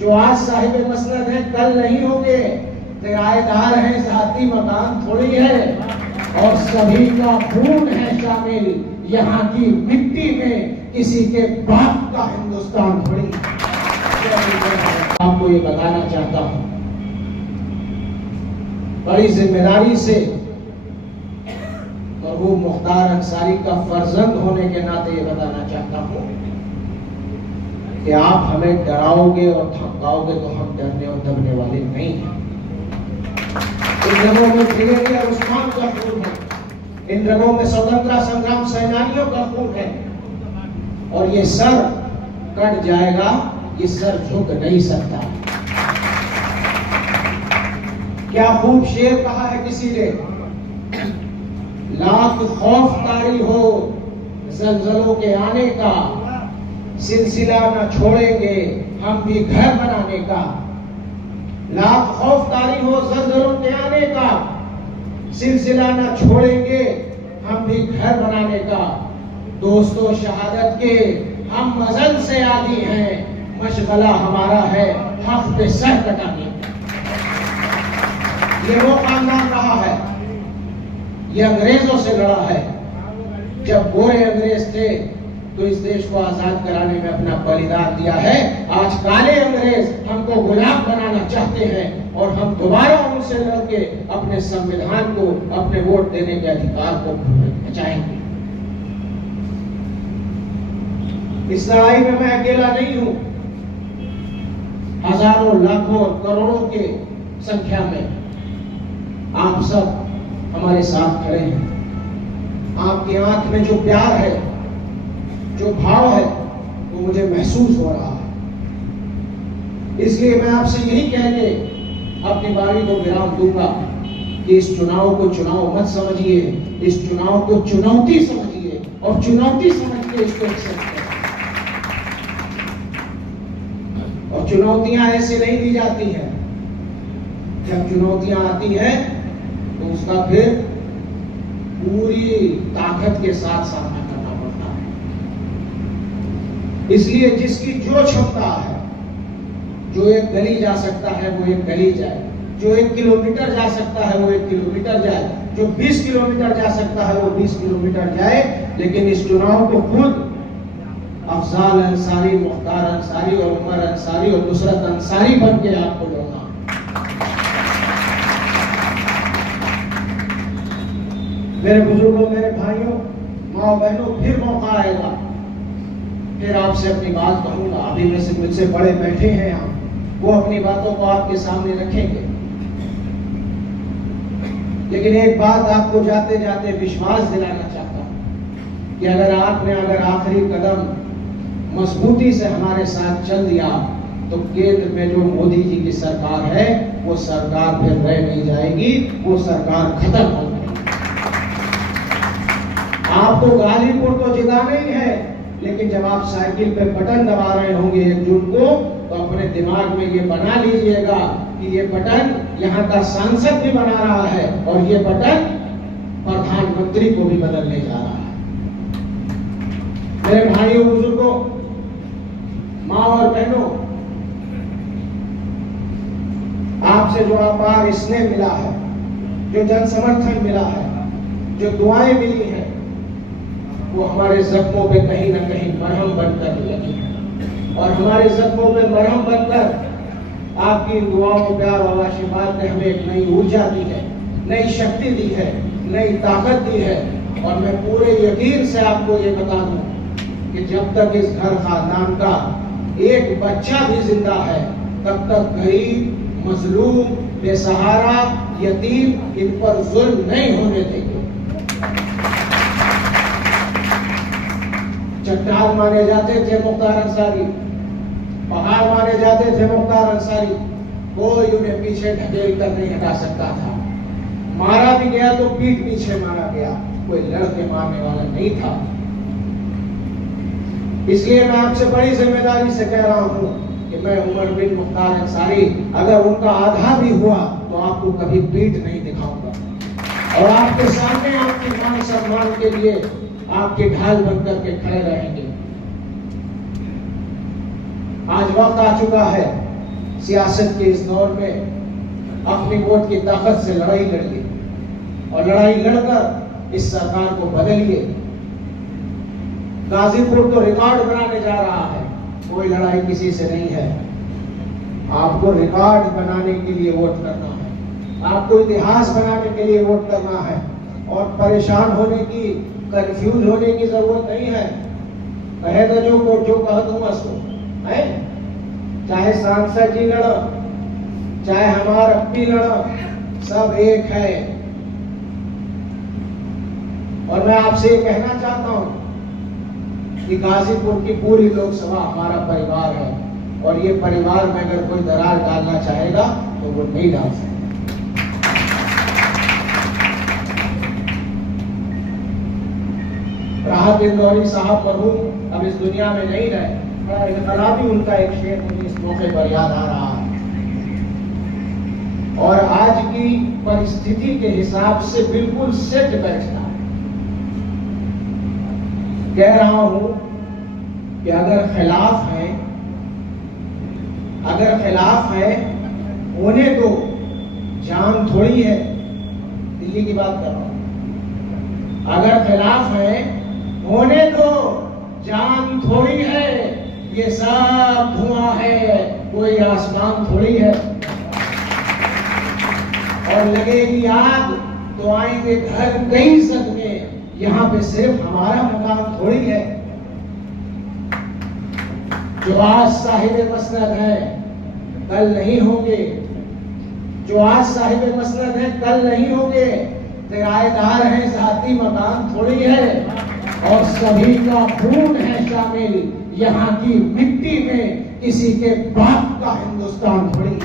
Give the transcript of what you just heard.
जो आज साहिब मसनद है कल नहीं होंगे, किराएदार है, जाती मकान थोड़ी है, और सभी का खून है शामिल यहाँ की मिट्टी में, किसी के बाप का हिंदुस्तान थोड़ी। आपको ये बताना चाहता हूं बड़ी जिम्मेदारी से, और वो मुख्तार अंसारी का फर्जंद होने के नाते ये बताना चाहता हूं कि आप हमें डराओगे और धमकाओगे तो हम डरने और दबने वाले नहीं हैं। इन रंगों में ब्रिगेडियर उस्मान का खून है, इन रंगों में स्वतंत्रता संग्राम सेनानियों का खून है, और ये सर कट जाएगा, ये सर झुक नहीं सकता। क्या खूब शेर कहा है किसी ने, लाख खौफ तारी हो जलजलों के आने का, सिलसिला न छोड़ेंगे हम भी घर बनाने का। लाख खौफ तारी हो जलजलों के आने का, सिलसिला न छोड़ेंगे हम भी घर बनाने का। दोस्तों शहादत के हम मजल से आदी हैं, मशगला हमारा है हक पे सर कटाने। ये वो खानदान रहा है, ये अंग्रेजों से लड़ा है। जब गोरे अंग्रेज थे तो इस देश को आजाद कराने में अपना बलिदान दिया है। आज काले अंग्रेज हमको गुलाम बनाना चाहते हैं, और हम दोबारा उनसे लड़के अपने संविधान को, अपने वोट देने के अधिकार को बचाएंगे। इस लड़ाई में मैं अकेला नहीं हूं, हजारों लाखों करोड़ों के संख्या में आप सब हमारे साथ खड़े हैं। आपकी आंख में जो प्यार है, जो भाव है, वो मुझे महसूस हो रहा है। इसलिए मैं आपसे यही कह के अपनी बारी को विराम दूंगा कि इस चुनाव को चुनाव मत समझिए, इस चुनाव को चुनौती समझिए, और चुनौती समझ के इसको एक्सेप्ट करें। और चुनौतियां ऐसे नहीं दी जाती हैं, जब चुनौतियां आती हैं तो उसका फिर पूरी ताकत के साथ सामना करना पड़ता है। इसलिए जिसकी जो क्षमता है, जो एक गली जा सकता है वो एक गली जाए, जो 1 किलोमीटर जा सकता है वो 1 किलोमीटर जाए, जो 20 किलोमीटर जा सकता है वो 20 किलोमीटर जाए। लेकिन इस चुनाव को खुद अफजाल अंसारी, मुख्तार अंसारी और उमर अंसारी और नुसरत अंसारी बन के आपको लड़ना। मेरे बुजुर्गों, मेरे भाइयों, माँ बहनों, फिर मौका आएगा, फिर आपसे अपनी बात कहूंगा। अभी में से मुझसे बड़े बैठे हैं यहाँ, वो अपनी बातों को आपके सामने रखेंगे। लेकिन एक बात आपको जाते जाते विश्वास दिलाना चाहता हूं कि अगर आखिरी कदम मजबूती से हमारे साथ चल दिया तो केंद्र में जो मोदी जी की सरकार है वो सरकार फिर रह नहीं जाएगी, वो सरकार खत्म हो जाएगी। आपको गाजीपुर तो जिताना ही है, लेकिन जब आप साइकिल पे बटन दबा रहे होंगे 1 जून को, तो अपने दिमाग में ये बना लीजिएगा कि ये बटन यहाँ का सांसद भी बना रहा है, और ये बटन प्रधानमंत्री को भी बदलने जा रहा है। मेरे भाइयों, बुजुर्गों, माँ और बहनों, आपसे जो अपार स्नेह मिला है, जो जन समर्थन मिला है, जो दुआएं मिली हैं, वो हमारे जख्मों पे कहीं ना कहीं मरहम बनकर लगी है। और हमारे जख्मों पे मरहम बनकर आपकी दुआओं, प्यार और आशीर्वाद ने हमें एक नई ऊर्जा दी है, नई शक्ति दी है, नई ताकत दी है। और मैं पूरे यकीन से आपको ये बता दूं कि जब तक इस घर खानदान का एक बच्चा भी जिंदा है, तब तक गरीब, मजलूम, बेसहारा, यतीम, इन पर जुल्म नहीं होने देंगे। चट्टान माने जाते थे मुख्तार अंसारी, पहाड़ माने जाते थे मुख्तार अंसारी, कोई उन्हें पीछे ढकेल कर नहीं हटा सकता था। मारा भी गया तो पीठ पीछे मारा गया, कोई लड़के मारने वाला नहीं था। इसलिए मैं आपसे बड़ी जिम्मेदारी से कह रहा हूं कि मैं उमर बिन मुख्तार अंसारी, अगर उनका आधा भी हुआ तो आपको कभी पीठ नहीं दिखाऊंगा, और आपके सामने आपके मान सम्मान के लिए आपके ढाल बनकर के खड़े रहेंगे। आज वक्त आ चुका है सियासत के इस दौर में अपनी वोट की ताकत से लड़ाई लड़िए और लड़ाई लड़कर इस सरकार को बदलिए। गाजीपुर तो रिकॉर्ड बनाने जा रहा है, कोई लड़ाई किसी से नहीं है। आपको रिकॉर्ड बनाने के लिए वोट करना है, आपको इतिहास बनाने के लिए वोट करना है और परेशान होने की, कंफ्यूज होने की जरूरत नहीं है। कहे तो जो कह दूंगा सो है, चाहे सांसद जी लड़ो, चाहे हमारा अपनी लड़ो, सब एक है। और मैं आपसे ये कहना चाहता हूं कि गाजीपुर की पूरी लोकसभा हमारा परिवार है और ये परिवार में अगर कोई दरार डालना चाहेगा तो वो नहीं डाल सकता। राहत इंदौरी साहब मरहूम अब इस दुनिया में नहीं रहे, बड़ा इनकलाबी उनका एक शेर मुझे इस मौके पर याद आ रहा है और आज की परिस्थिति के हिसाब से बिल्कुल सेट बैठता है। कह रहा हूं कि अगर खिलाफ है होने दो, जान थोड़ी है। दिल्ली की बात कर रहा हूं। अगर खिलाफ है होने दो, जान थोड़ी है। ये सब धुआं है, कोई आसमान थोड़ी है। और लगेगी आग तो आएंगे घर कई सदमे, यहाँ पे सिर्फ हमारा मकान थोड़ी है। जो आज साहिब मसनद है कल नहीं होंगे, जो आज साहिब मसनद है कल नहीं होंगे। किराएदार है, जाती मकान थोड़ी है और सभी का खून है शामिल यहाँ की मिट्टी में, किसी के बाप का हिंदुस्तान थोड़ी है।